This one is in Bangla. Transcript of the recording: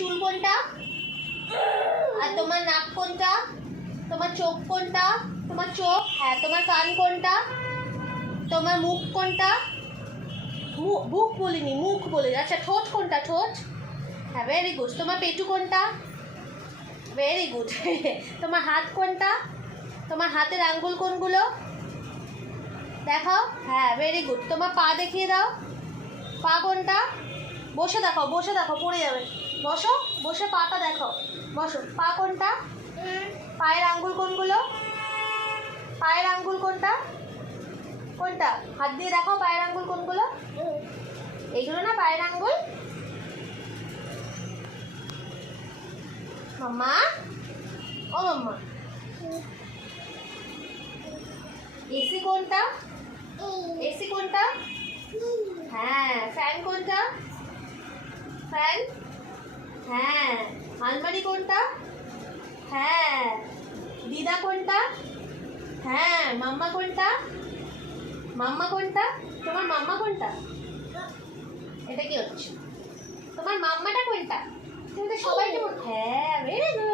চুল কোনটা? আর তোমার নাক কোনটা? তোমার চোখ কোনটা? তোমার চোখ, হ্যাঁ। তোমার কান কোনটা? তোমার মুখ কোনটা? বুক বলিনি, মুখ বলি। আচ্ছা, ঠোঁট কোনটা? ঠোঁট, হ্যাঁ, ভেরি গুড। তোমার পেটু কোনটা? Very good. তোমার হাত কোনটা? তোমার হাতের আঙ্গুল কোনগুলো দেখাও, হ্যাঁ, ভেরি গুড। তোমার পা দেখিয়ে দাও, পা কোনটা? বসে দেখো, বসে দেখো, পড়ে যাবে। বসো, বসে পাটা দেখো, বসো। পা কোনটা? পায়ের আঙ্গুল কোনগুলো? পায়ের আঙ্গুল কোনটা? কোনটা? হাত দিয়ে দেখো পায়ের আঙ্গুল কোনগুলো? এইগুলো না পায়ের আঙ্গুল? মাম্মা, ও মাম্মা, এসি কোনটা? এসি কোনটা? হ্যাঁ। ফ্যান কোনটা? ফ্যান, হ্যাঁ। আলমারি কোনটা? হ্যাঁ। দিদা কোনটা? হ্যাঁ। মাম্মা কোনটা? মাম্মা কোনটা? তোমার মাম্মা কোনটা? এটা কি হচ্ছে? তোমার মাম্মাটা কোনটা? তুমি তো সবাইকে হ্যাঁ, ভেরি গুড।